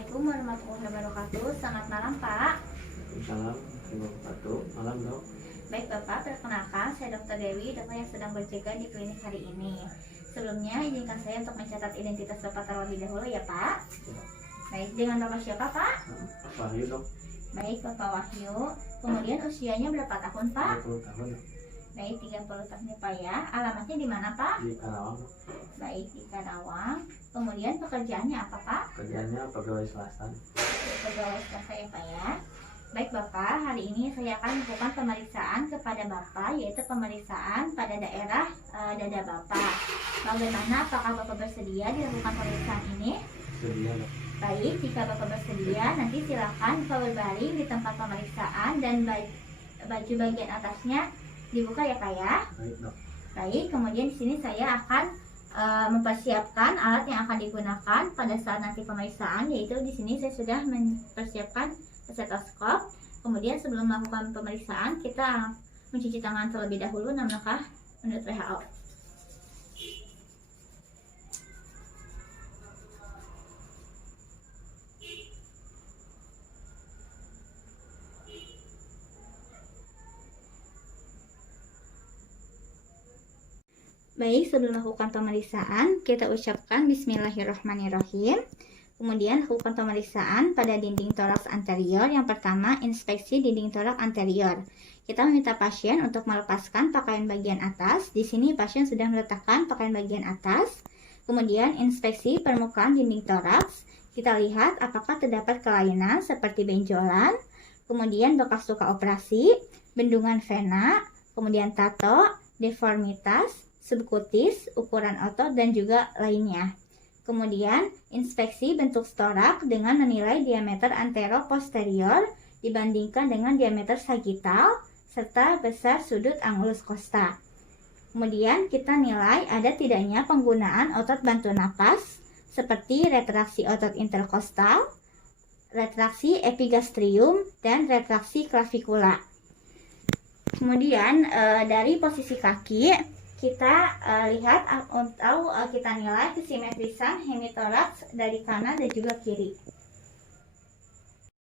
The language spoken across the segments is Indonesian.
Assalamualaikum warahmatullahi wabarakatuh. Selamat malam Pak. Salam wabarakatuh. Malam dok. Baik Bapak, perkenalkan saya Dr. Dewi, dokter yang sedang berjaga di klinik hari ini. Sebelumnya izinkan saya untuk mencatat identitas Bapak terlebih dahulu ya Pak. Baik, dengan Bapak siapa Pak? Wahyu dok. Baik Bapak Wahyu. Kemudian usianya berapa tahun Pak? 20 tahun Baik, 30 tahun ya Pak ya. Alamatnya di mana Pak? di Karawang. Baik, di Karawang. Kemudian pekerjaannya apa Pak? Kerjanya pegawai swasta. Pegawai swasta ya Pak ya. Baik Bapak, hari ini saya akan melakukan pemeriksaan kepada Bapak, yaitu pemeriksaan pada daerah dada Bapak. Bagaimana, apakah Bapak bersedia dilakukan pemeriksaan ini? Sedia dok. Baik, jika Bapak bersedia, nanti silakan Bapak berbaring di tempat pemeriksaan dan baju bagian atasnya dibuka ya Pak ya. Baik dok. Baik, kemudian di sini saya akan mempersiapkan alat yang akan digunakan pada saat nanti pemeriksaan, yaitu di sini saya sudah mempersiapkan stetoskop. Kemudian sebelum melakukan pemeriksaan kita mencuci tangan terlebih dahulu 6 langkah menurut WHO. Baik, sebelum melakukan pemeriksaan kita ucapkan Bismillahirrahmanirrahim. Kemudian lakukan pemeriksaan pada dinding toraks anterior. Yang pertama, inspeksi dinding toraks anterior. Kita meminta pasien untuk melepaskan pakaian bagian atas. Di sini pasien sudah meletakkan pakaian bagian atas. Kemudian inspeksi permukaan dinding toraks. Kita lihat apakah terdapat kelainan seperti benjolan, kemudian bekas luka operasi, bendungan vena, kemudian tato, deformitas, subkutis, ukuran otot, dan juga lainnya. Kemudian, inspeksi bentuk storak dengan menilai diameter antero-posterior dibandingkan dengan diameter sagital, serta besar sudut angulus costa. Kemudian, kita nilai ada tidaknya penggunaan otot bantu napas, seperti retraksi otot interkostal, retraksi epigastrium, dan retraksi klavikula. Kemudian, dari posisi kaki, kita lihat atau kita nilai kesimetrisan hemitoraks dari kanan dan juga kiri.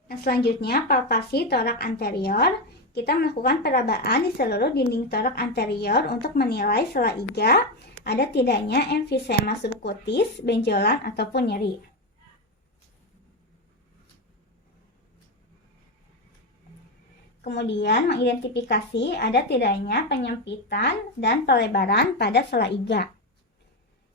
Nah, selanjutnya palpasi torak anterior. Kita melakukan perabaan di seluruh dinding torak anterior untuk menilai sela iga ada tidaknya emfisema subkutis, benjolan ataupun nyeri. Kemudian mengidentifikasi ada tidaknya penyempitan dan pelebaran pada sela iga.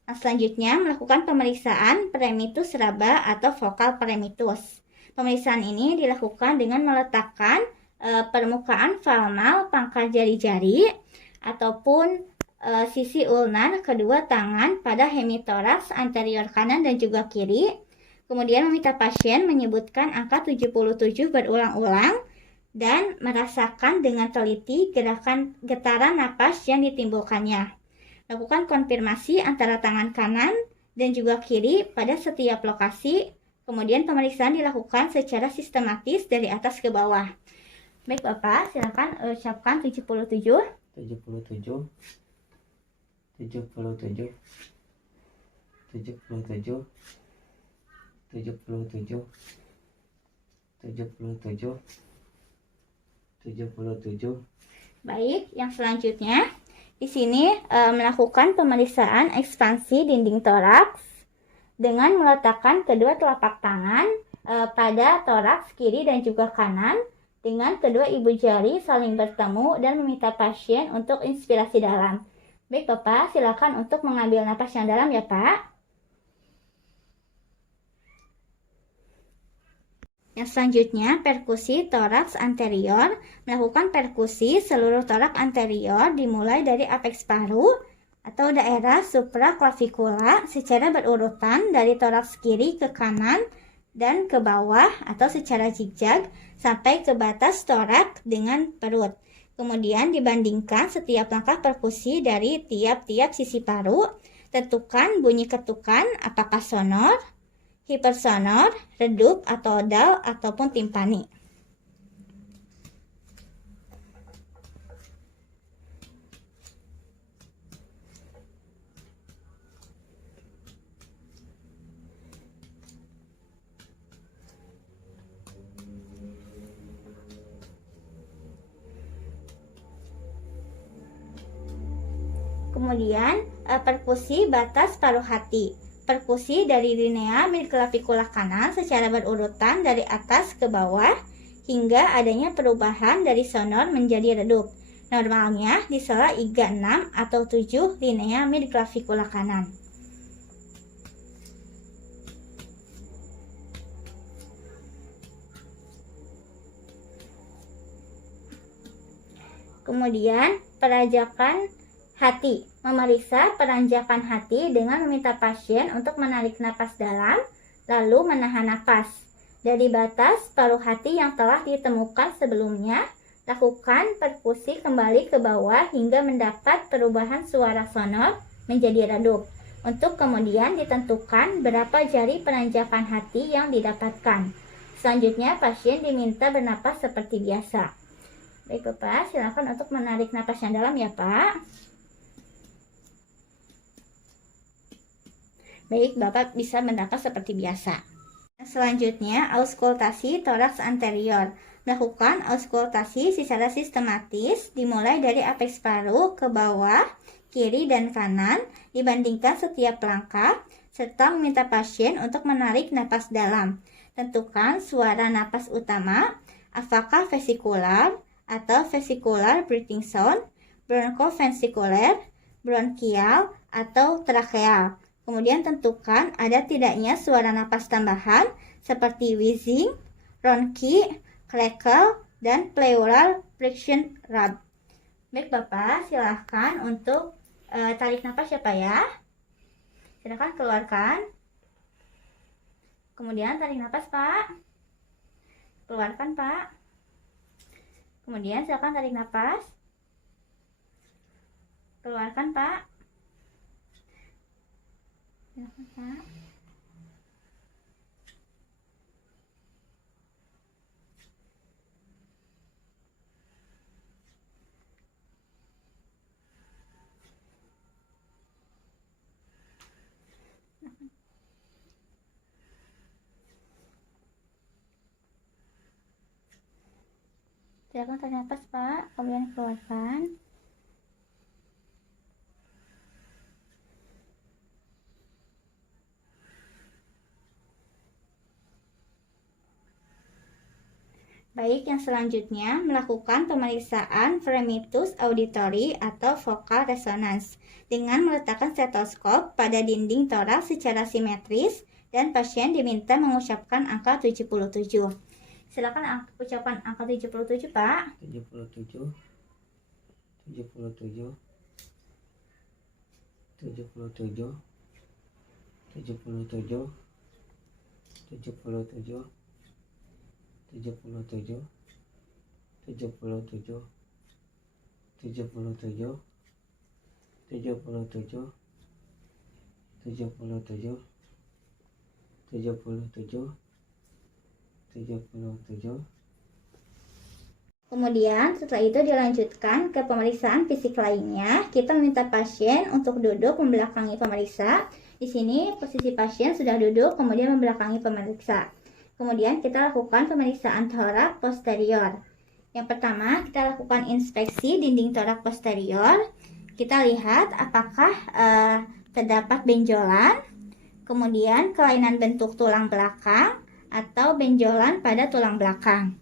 Nah, selanjutnya melakukan pemeriksaan premitus raba atau vokal premitus. Pemeriksaan ini dilakukan dengan meletakkan permukaan palmal pangkal jari-jari ataupun sisi ulnar kedua tangan pada hemitoraks anterior kanan dan juga kiri. Kemudian meminta pasien menyebutkan angka 77 berulang-ulang dan merasakan dengan teliti getaran napas yang ditimbulkannya. Lakukan konfirmasi antara tangan kanan dan juga kiri pada setiap lokasi. Kemudian pemeriksaan dilakukan secara sistematis dari atas ke bawah. Baik Bapak, silakan ucapkan 77. 77 77 77 77 77 77. Baik, yang selanjutnya di sini melakukan pemeriksaan ekspansi dinding toraks dengan meletakkan kedua telapak tangan pada toraks kiri dan juga kanan dengan kedua ibu jari saling bertemu dan meminta pasien untuk inspirasi dalam. Baik Bapak, silakan untuk mengambil napas yang dalam ya Pak. Yang selanjutnya, perkusi toraks anterior. Melakukan perkusi seluruh toraks anterior dimulai dari apeks paru atau daerah supraklavikula secara berurutan dari toraks kiri ke kanan dan ke bawah atau secara zigzag sampai ke batas toraks dengan perut. Kemudian dibandingkan setiap langkah perkusi dari tiap-tiap sisi paru. Tentukan bunyi ketukan apakah sonor, hipersonor, redup atau dal ataupun timpani. Kemudian perkusi batas paruh hati. Perkusi dari linea midclavicular kanan secara berurutan dari atas ke bawah hingga adanya perubahan dari sonor menjadi redup. Normalnya di sela iga 6 atau 7 linea midclavicular kanan. Kemudian perajakan hati. Memeriksa peranjakan hati dengan meminta pasien untuk menarik napas dalam, lalu menahan napas. Dari batas paruh hati yang telah ditemukan sebelumnya, lakukan perkusi kembali ke bawah hingga mendapat perubahan suara sonor menjadi redup. Untuk kemudian ditentukan berapa jari penanjakan hati yang didapatkan. Selanjutnya pasien diminta bernapas seperti biasa. Baik Bapak, silakan untuk menarik napas yang dalam ya Pak. Baik, Bapak bisa bernapas seperti biasa. Selanjutnya, auskultasi toraks anterior. Melakukan auskultasi secara sistematis dimulai dari apeks paru ke bawah, kiri dan kanan, dibandingkan setiap langkah, serta meminta pasien untuk menarik napas dalam. Tentukan suara napas utama, apakah vesikular atau vesicular breathing sound, bronchovascular, bronchial, atau tracheal. Kemudian tentukan ada tidaknya suara napas tambahan seperti wheezing, ronki, crackle, dan pleural friction rub. Baik Bapak, silahkan untuk tarik napas ya Pak ya. Silahkan keluarkan. Kemudian tarik napas Pak. Keluarkan Pak. Kemudian silahkan tarik napas. Keluarkan Pak. Silahkan Pak. Silakan tarik nafas Pak, kemudian keluarkan. Baik, yang selanjutnya melakukan pemeriksaan fremitus auditory atau vocal resonance dengan meletakkan stetoskop pada dinding toraks secara simetris dan pasien diminta mengucapkan angka 77. Silakan ucapan angka 77, Pak. 77 77 77 77 77 77 77 77 77 77 77 77. Kemudian setelah itu dilanjutkan ke pemeriksaan fisik lainnya. Kita meminta pasien untuk duduk membelakangi pemeriksa. Di sini posisi pasien sudah duduk kemudian membelakangi pemeriksa. Kemudian kita lakukan pemeriksaan toraks posterior. Yang pertama kita lakukan inspeksi dinding toraks posterior. Kita lihat apakah terdapat benjolan, kemudian kelainan bentuk tulang belakang, atau benjolan pada tulang belakang.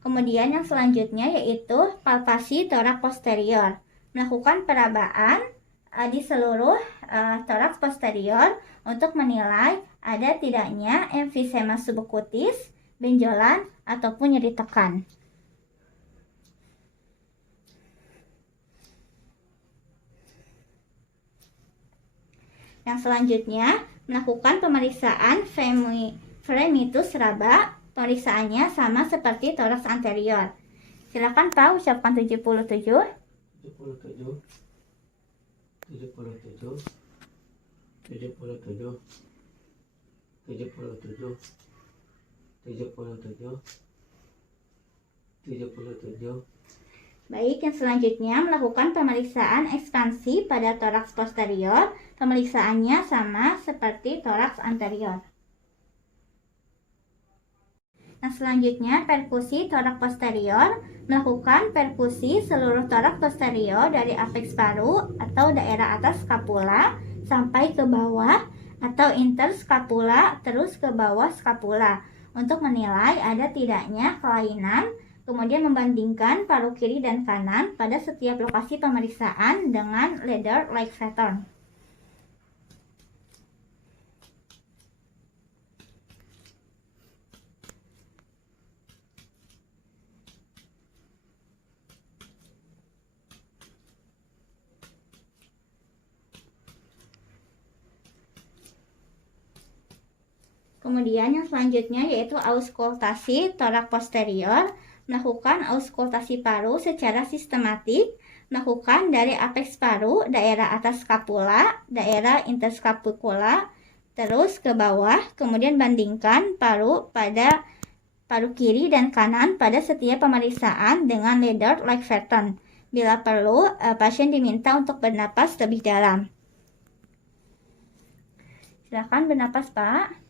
Kemudian yang selanjutnya yaitu palpasi toraks posterior. Melakukan perabaan di seluruh toraks posterior untuk menilai ada tidaknya emfisema subcutis, benjolan, ataupun nyeri tekan. Yang selanjutnya melakukan pemeriksaan fremitus raba. Pemeriksaannya sama seperti toraks anterior. Silakan Pak ucapkan 77. 77 77 77 77 77 77. Baik, yang selanjutnya melakukan pemeriksaan ekspansi pada toraks posterior. Pemeriksaannya sama seperti toraks anterior. Nah, selanjutnya perkusi torak posterior, melakukan perkusi seluruh torak posterior dari apeks paru atau daerah atas skapula sampai ke bawah atau interskapula terus ke bawah skapula untuk menilai ada tidaknya kelainan, kemudian membandingkan paru kiri dan kanan pada setiap lokasi pemeriksaan dengan ladder like pattern. Kemudian yang selanjutnya yaitu auskultasi torak posterior, melakukan auskultasi paru secara sistematik, melakukan dari apeks paru, daerah atas skapula, daerah interskapula, terus ke bawah, kemudian bandingkan paru pada paru kiri dan kanan pada setiap pemeriksaan dengan ladder like pattern. Bila perlu, pasien diminta untuk bernapas lebih dalam. Silakan bernapas, Pak.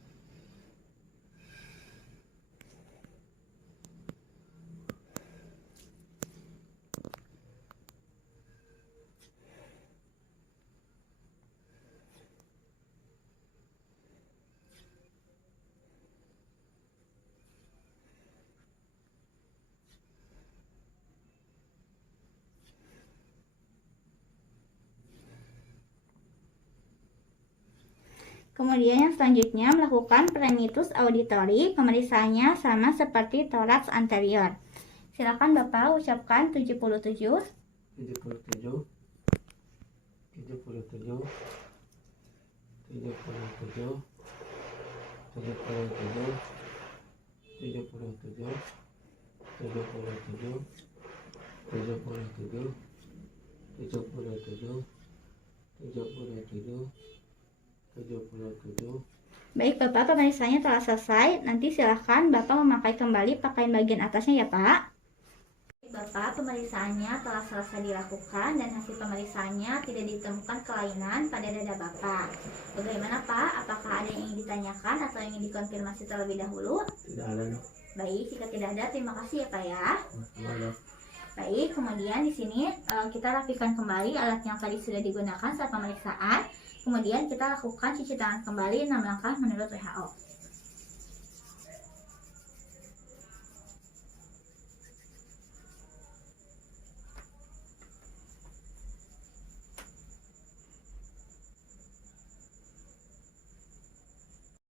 Kemudian yang selanjutnya melakukan premitus auditori, pemeriksaannya sama seperti toraks anterior. Silakan Bapak ucapkan 77. 77 77 77 77 77. Baik Bapak, pemeriksaannya telah selesai. Nanti silahkan Bapak memakai kembali pakaian bagian atasnya ya Pak. Bapak, pemeriksaannya telah selesai dilakukan dan hasil pemeriksaannya tidak ditemukan kelainan pada dada Bapak. Bagaimana Pak? Apakah ada yang ingin ditanyakan atau ingin dikonfirmasi terlebih dahulu? Tidak ada, Dok. Baik, jika tidak ada, terima kasih ya Pak ya. Tidak, Dok. Baik, kemudian di sini kita rapikan kembali alat yang tadi sudah digunakan saat pemeriksaan. Kemudian kita lakukan cuci tangan kembali 6 langkah menurut WHO.